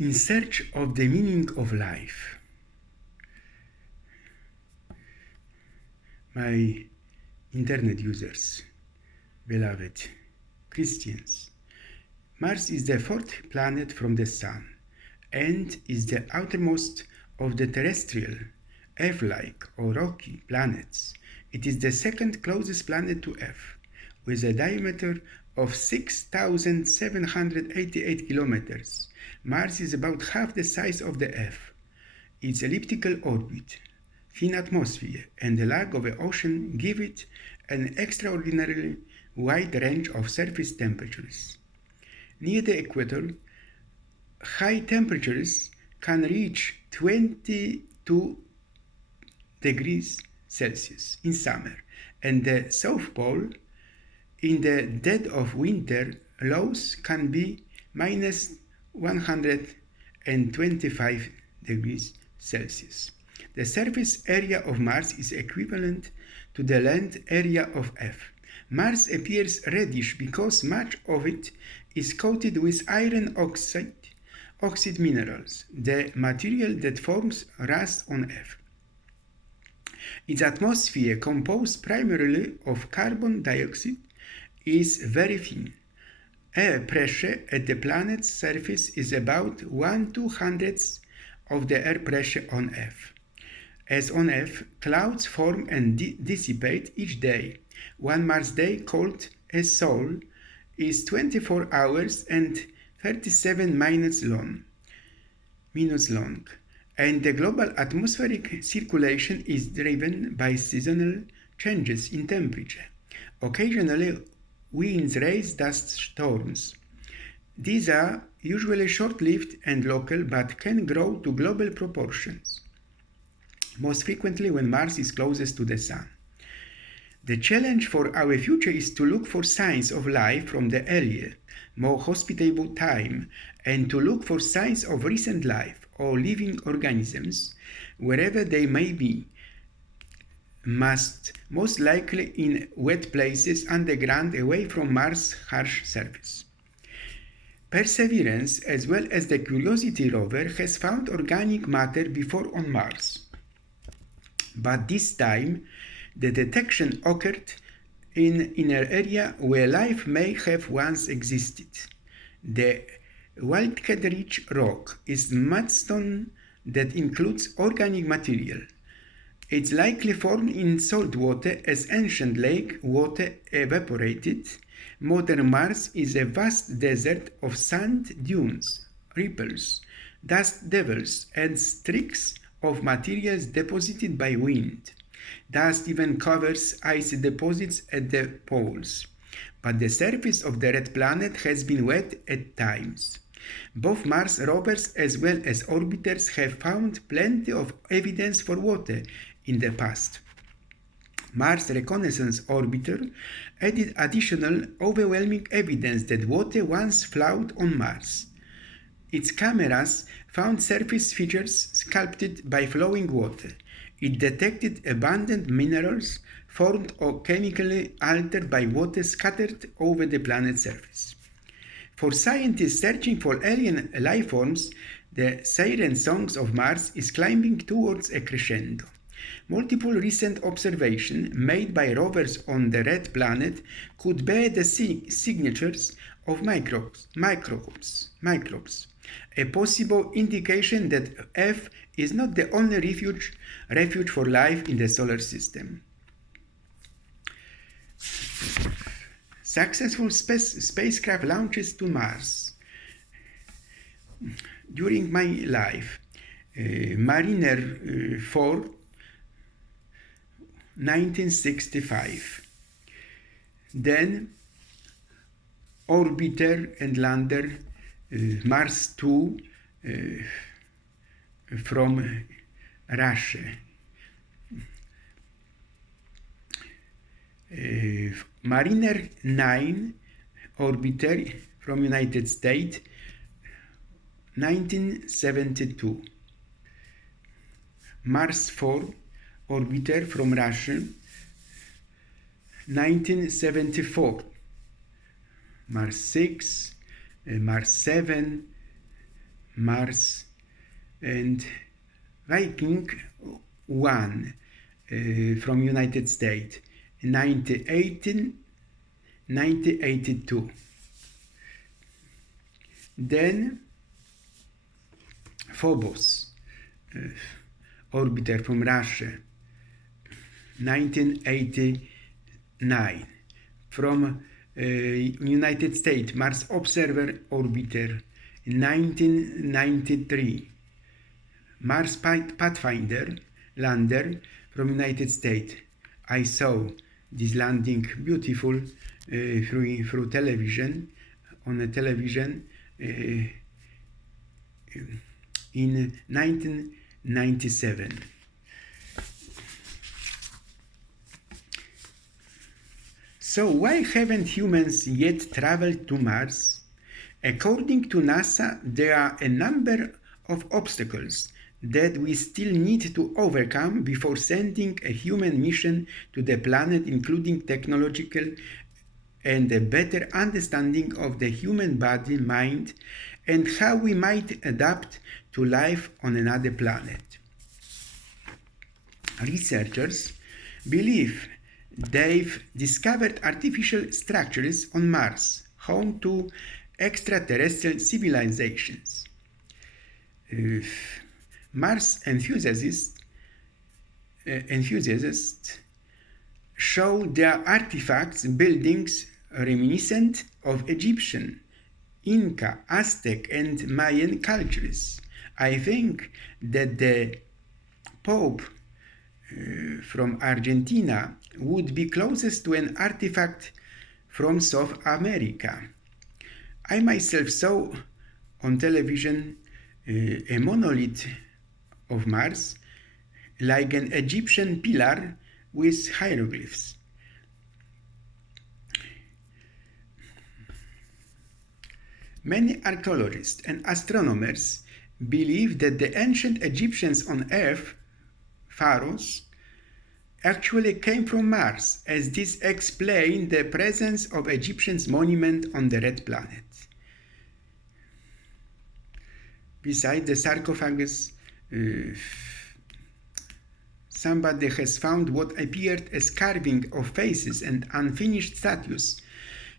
In search of the meaning of life. My internet users, beloved Christians, Mars is the fourth planet from the Sun and is the outermost of the terrestrial, Earth-like or rocky planets. It is the second closest planet to Earth, with a diameter of 6,788 kilometers. Mars is about half the size of the Earth. Its elliptical orbit, thin atmosphere, and the lack of an ocean give it an extraordinarily wide range of surface temperatures. Near the equator, high temperatures can reach 22 degrees Celsius in summer, and the South Pole, in the dead of winter, lows can be minus 125 degrees Celsius. The surface area of Mars is equivalent to the land area of Earth. Mars appears reddish because much of it is coated with iron oxide minerals, the material that forms rust on Earth. Its atmosphere, composed primarily of carbon dioxide, is very thin. Air pressure at the planet's surface is about 1/200th of the air pressure on Earth. As on Earth, clouds form and dissipate each day. One Mars day, called a sol, is 24 hours and 37 minutes long, and the global atmospheric circulation is driven by seasonal changes in temperature. Occasionally, winds raise dust storms. These are usually short-lived and local, but can grow to global proportions, most frequently when Mars is closest to the Sun. The challenge for our future is to look for signs of life from the earlier, more hospitable time, and to look for signs of recent life or living organisms, wherever they may be, most likely in wet places underground away from Mars' harsh surface. Perseverance, as well as the Curiosity rover, has found organic matter before on Mars. But this time, the detection occurred in an area where life may have once existed. The Wildcat-Ridge rock is mudstone that includes organic material. It's likely formed in salt water as ancient lake water evaporated. Modern Mars is a vast desert of sand dunes, ripples, dust devils, and streaks of materials deposited by wind. Dust even covers ice deposits at the poles. But the surface of the red planet has been wet at times. Both Mars rovers as well as orbiters have found plenty of evidence for water in the past. Mars Reconnaissance Orbiter added additional overwhelming evidence that water once flowed on Mars. Its cameras found surface features sculpted by flowing water. It detected abundant minerals formed or chemically altered by water scattered over the planet's surface. For scientists searching for alien life forms, the siren songs of Mars is climbing towards a crescendo. Multiple recent observations made by rovers on the red planet could bear the signatures of microbes, a possible indication that Earth is not the only refuge for life in the solar system. Successful spacecraft launches to Mars. During my life, Mariner 4, 1965. Then Orbiter and Lander Mars 2 from Russia. Mariner 9 orbiter from United States, 1972. Mars 4 orbiter from Russia, 1974. Mars 6, Mars 7, Mars, and Viking 1 from United States, 1982. Then Phobos, orbiter from Russia, 1989. From United States, Mars Observer Orbiter, 1993. Mars Pathfinder lander from United States. I saw this landing beautiful through television, on a television in 1997. So why haven't humans yet traveled to Mars? According to NASA, there are a number of obstacles that we still need to overcome before sending a human mission to the planet, including technological and a better understanding of the human body, mind, and how we might adapt to life on another planet. Researchers believe they've discovered artificial structures on Mars, home to extraterrestrial civilizations. Mars enthusiasts show their artifacts, buildings reminiscent of Egyptian, Inca, Aztec, and Mayan cultures. I think that the Pope from Argentina would be closest to an artifact from South America. I myself saw on television a monolith of Mars, like an Egyptian pillar with hieroglyphs. Many archaeologists and astronomers believe that the ancient Egyptians on Earth, pharaohs, actually came from Mars, as this explains the presence of Egyptians' monument on the Red Planet. Beside the sarcophagus, somebody has found what appeared as carving of faces and unfinished statues.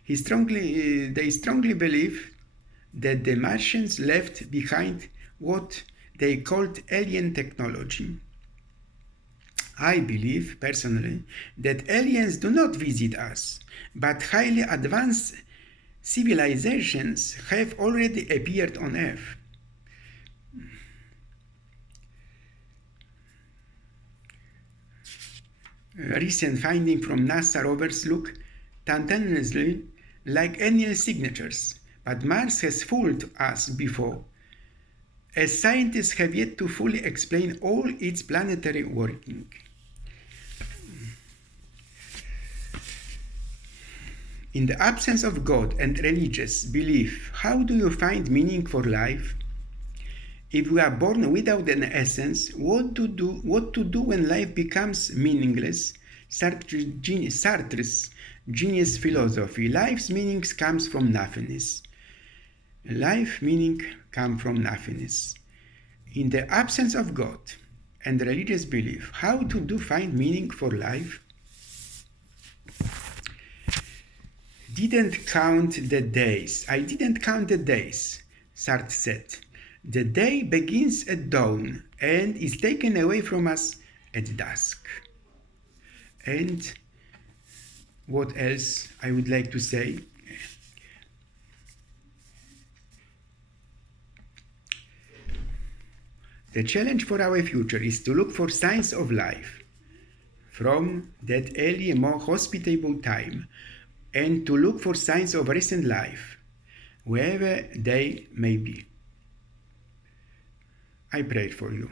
They strongly believe that the Martians left behind what they called alien technology. I believe, personally, that aliens do not visit us, but highly advanced civilizations have already appeared on Earth. Recent findings from NASA rovers look tantalously like alien signatures, but Mars has fooled us before, as scientists have yet to fully explain all its planetary working. In the absence of God and religious belief, how do you find meaning for life? If we are born without an essence, what to do when life becomes meaningless? Sartre's genius philosophy. Life's meaning comes from nothingness. Life meaning comes from nothingness. In the absence of God and religious belief, how to find meaning for life? Didn't count the days. I didn't count the days, Sartre said. The day begins at dawn and is taken away from us at dusk. And what else I would like to say? The challenge for our future is to look for signs of life from that early, more hospitable time, and to look for signs of recent life, wherever they may be. I pray for you.